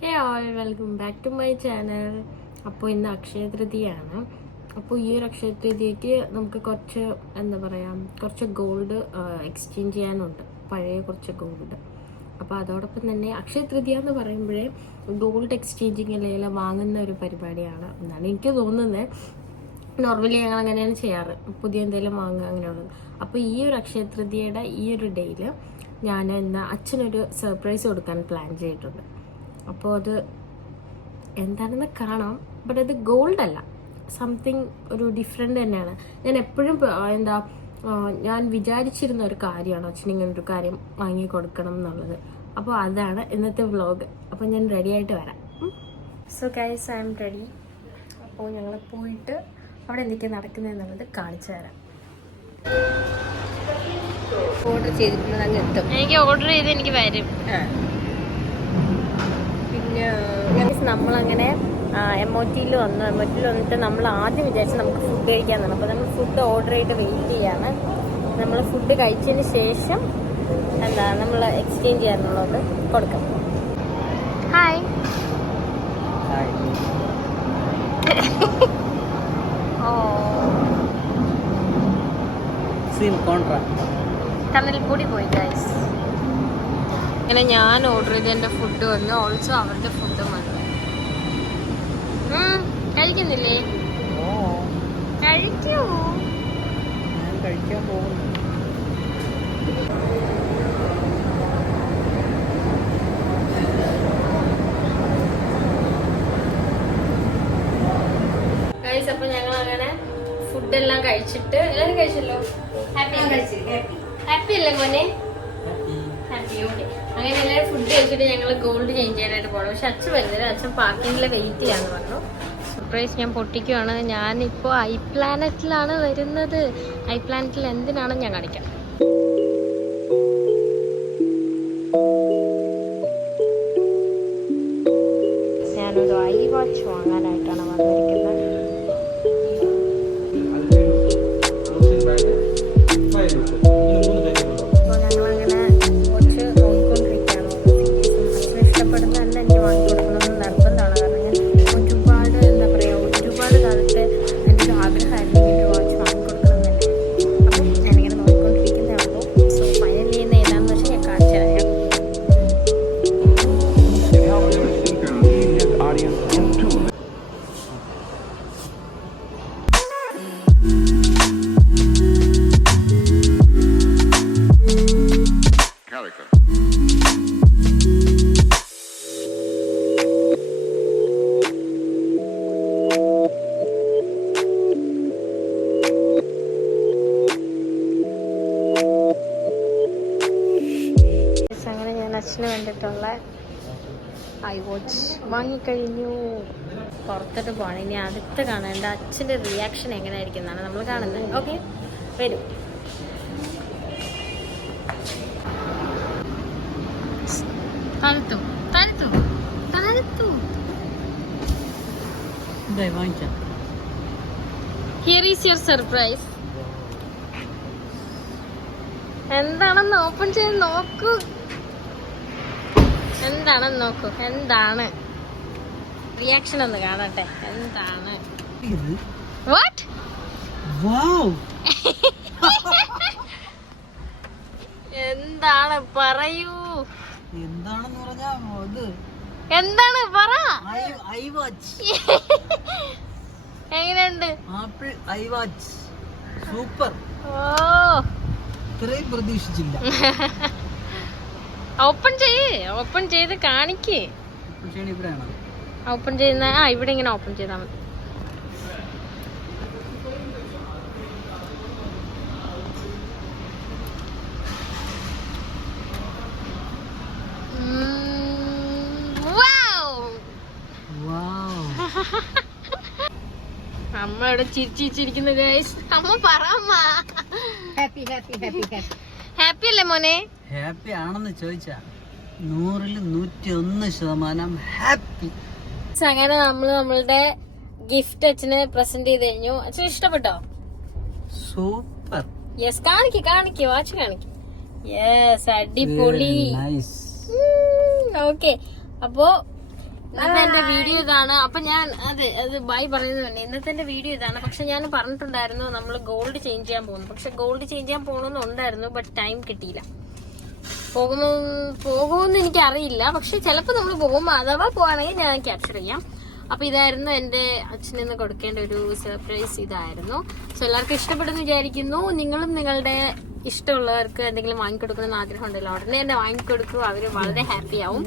Hey all, welcome back to my channel. അപ്പോൾ ഇന്ന് അക്ഷയ തൃതീയാണ്. അപ്പോൾ ഈ ഒരു അക്ഷയ തൃതീയക്ക് നമുക്ക് കുറച്ച് ഗോൾഡ് എക്സ്ചേഞ്ച് ചെയ്യാനുണ്ട്, പഴയ കുറച്ച് ഗോൾഡ്. അപ്പോൾ അതോടൊപ്പം തന്നെ അക്ഷയ തൃതീയ എന്ന് പറയുമ്പോഴേ ഗോൾഡ് എക്സ്ചേഞ്ചിങ് അല്ലെങ്കിൽ വാങ്ങുന്ന ഒരു പരിപാടിയാണ് എന്നാണ് എനിക്ക് തോന്നുന്നത്. നോർമലി ഞങ്ങൾ അങ്ങനെയാണ് ചെയ്യാറ്, പുതിയ എന്തെങ്കിലും വാങ്ങുക അങ്ങനെയുള്ളത്. അപ്പോൾ ഈ ഒരു അക്ഷയ തൃതീയയുടെ ഈ ഒരു ഡേയിൽ ഞാൻ അച്ഛനൊരു സർപ്രൈസ് കൊടുക്കാൻ പ്ലാൻ ചെയ്തിട്ടുണ്ട്. അപ്പോൾ അത് എന്താണെന്ന് കാണാം. ബട്ട് അത് ഗോൾഡ് അല്ല, സംതിങ് ഒരു ഡിഫറെൻ്റ് തന്നെയാണ്. ഞാൻ എപ്പോഴും ഞാൻ വിചാരിച്ചിരുന്ന ഒരു കാര്യമാണ് അച്ഛൻ ഇങ്ങനെ ഒരു കാര്യം വാങ്ങി കൊടുക്കണം എന്നുള്ളത്. അപ്പോൾ അതാണ് ഇന്നത്തെ വ്ളോഗ്. അപ്പോൾ ഞാൻ റെഡി ആയിട്ട് വരാം. So guys, I am ready. അപ്പോൾ ഞങ്ങൾ പോയിട്ട് അവിടെ എന്തൊക്കെയാണ് നടക്കുന്നതെന്നുള്ളത് കാണിച്ചു തരാം. ഓർഡർ ചെയ്തിട്ടുള്ളത് അങ്ങ് എത്തും. എനിക്ക് ഓർഡർ ചെയ്ത് എനിക്ക് വരും. പിന്നെ നമ്മളങ്ങനെ MOTയിൽ വന്നിട്ട് നമ്മൾ ആദ്യം വിചാരിച്ച് നമുക്ക് ഫുഡ് കഴിക്കാമെന്നാണ്. അപ്പോൾ നമ്മൾ ഫുഡ് ഓർഡർ ചെയ്ത് വെയിറ്റ് ചെയ്യാണ്. നമ്മൾ ഫുഡ് കഴിച്ചതിന് ശേഷം നമ്മൾ എക്സ്ചേഞ്ച് ചെയ്യാനുള്ളത് കൊടുക്കാം. ഹായ്. കണ്ണിൽ കൂടി പോയി ഗൈസ്. അങ്ങനെ ഞാൻ ഓർഡർ ചെയ്ത് എൻ്റെ ഫുഡ് വന്നു, ഓൾസോ അവരുടെ ഫുഡും വന്നു. കഴിക്കുന്നില്ലേ? കഴിക്കൂ. ഞാൻ കഴിക്കാൻ പോകുന്നു. ഗൈസ്, അപ്പോൾ ഞങ്ങൾ അങ്ങനെ ഫുഡെല്ലാം കഴിച്ചിട്ട് എല്ലാവരും കഴിച്ചല്ലോ. ഹാപ്പി അല്ലേ മോനെ? ഹാപ്പി. ഓക്കെ. അങ്ങനെ എല്ലാവരും ഫുഡ് കഴിച്ചിട്ട് ഞങ്ങൾ ഗോൾഡ് ചേഞ്ച് ചെയ്യാനായിട്ട് പോകണം. പക്ഷെ അച്ഛൻ വരുന്നില്ല, അച്ഛൻ പാർക്കിങ്ങിൽ വെയിറ്റ് ചെയ്യാന്ന് പറഞ്ഞു. സർപ്രൈസ് ഞാൻ പൊട്ടിക്കുവാണ്. ഞാനിപ്പോൾ ഐപ്ലാനറ്റിലാണ് വരുന്നത്. ഐപ്ലാനറ്റിൽ എന്തിനാണെന്ന് ഞാൻ കാണിക്കാം. ഞാനൊരു iWatch വാങ്ങാനായിട്ടാണ് വന്നിരിക്കുന്നത്. അച്ഛന് വേണ്ടിയിട്ടുള്ള iWatch വാങ്ങിക്കഴിഞ്ഞു. പുറത്തോട്ട് പോകണം. ഇനി അടുത്ത് കാണേണ്ട അച്ഛൻ്റെ റിയാക്ഷൻ എങ്ങനെയായിരിക്കും എന്നാണ് നമ്മൾ കാണുന്നത്. ഓക്കെ, വരും. Here is your surprise. എന്താണെന്ന് ഓപ്പൺ ചെയ്ത് നോക്കൂ. എന്താണെന്ന് നോക്കൂ. എന്താണ് റിയാക്ഷൻ ഒന്ന് കാണട്ടെ. എന്താണ്? വാട്ട്? എന്താണ്? പറയൂ. എന്താണെന്ന് പറഞ്ഞാ എന്താണ്? പറ. iWatch. എങ്ങനെയുണ്ട്? Apple iWatch super. ഓ, ഇത്രയും പ്രതീക്ഷിച്ചില്ല. ഓപ്പൺ ചെയ്ത് കാണിക്കേ. ഇവിടെയാണോ ഓപ്പൺ ചെയ്യുന്ന? ഇവിടെ ഇങ്ങനെ ഓപ്പൺ ചെയ്താൽ മതി. അമ്മ ഇവിടെ ചിരിച്ചിരിക്കുന്നു ഗൈസ്. അമ്മ പറ. അമ്മ ഹാപ്പി അല്ലേ മോനെ? ഹാപ്പി ആണെന്ന് ചോദിച്ചാ 100-ൽ 101% ഹാപ്പി. അങ്ങനെ നമ്മളുടെ ഗിഫ്റ്റ് അച്ഛന് പ്രസന്റ് ചെയ്ത് കഴിഞ്ഞു. അച്ഛന് ഇഷ്ടപ്പെട്ടോ? സൂപ്പർ. യെസ്. കാണിക്ക് വാച്ച് കാണിക്ക്. യെസ്, അടിപൊളി. ഓക്കെ, അപ്പോ ഇന്നത്തെ എന്റെ വീഡിയോ ഇതാണ്. അപ്പൊ ഞാൻ അത് ബൈ പറയുന്നത് തന്നെ. ഇന്നത്തെ എന്റെ വീഡിയോ ഇതാണ്. പക്ഷെ ഞാൻ പറഞ്ഞിട്ടുണ്ടായിരുന്നു നമ്മൾ ഗോൾഡ് ചേഞ്ച് ചെയ്യാൻ പോകുന്നു. പക്ഷെ ഗോൾഡ് ചേഞ്ച് ചെയ്യാൻ പോകണമെന്നുണ്ടായിരുന്നു, ബട്ട് ടൈം കിട്ടിയില്ല. പോകുമെന്ന് എനിക്ക് അറിയില്ല. പക്ഷെ ചിലപ്പോൾ നമ്മൾ പോകുമ്പോൾ അഥവാ പോവാണെങ്കിൽ ഞാൻ ക്യാപ്ചർ ചെയ്യാം. അപ്പൊ ഇതായിരുന്നു എന്റെ അച്ഛനിന്ന് കൊടുക്കേണ്ട ഒരു സർപ്രൈസ് ഇതായിരുന്നു. സോ എല്ലാവർക്കും ഇഷ്ടപ്പെടുന്നു വിചാരിക്കുന്നു. നിങ്ങളും നിങ്ങളുടെ ഇഷ്ടമുള്ളവർക്ക് എന്തെങ്കിലും വാങ്ങിക്കൊടുക്കണമെന്ന് ആഗ്രഹം ഉണ്ടല്ലോ, ഉടനെ തന്നെ വാങ്ങിക്കൊടുക്കും. അവര് വളരെ ഹാപ്പി ആവും.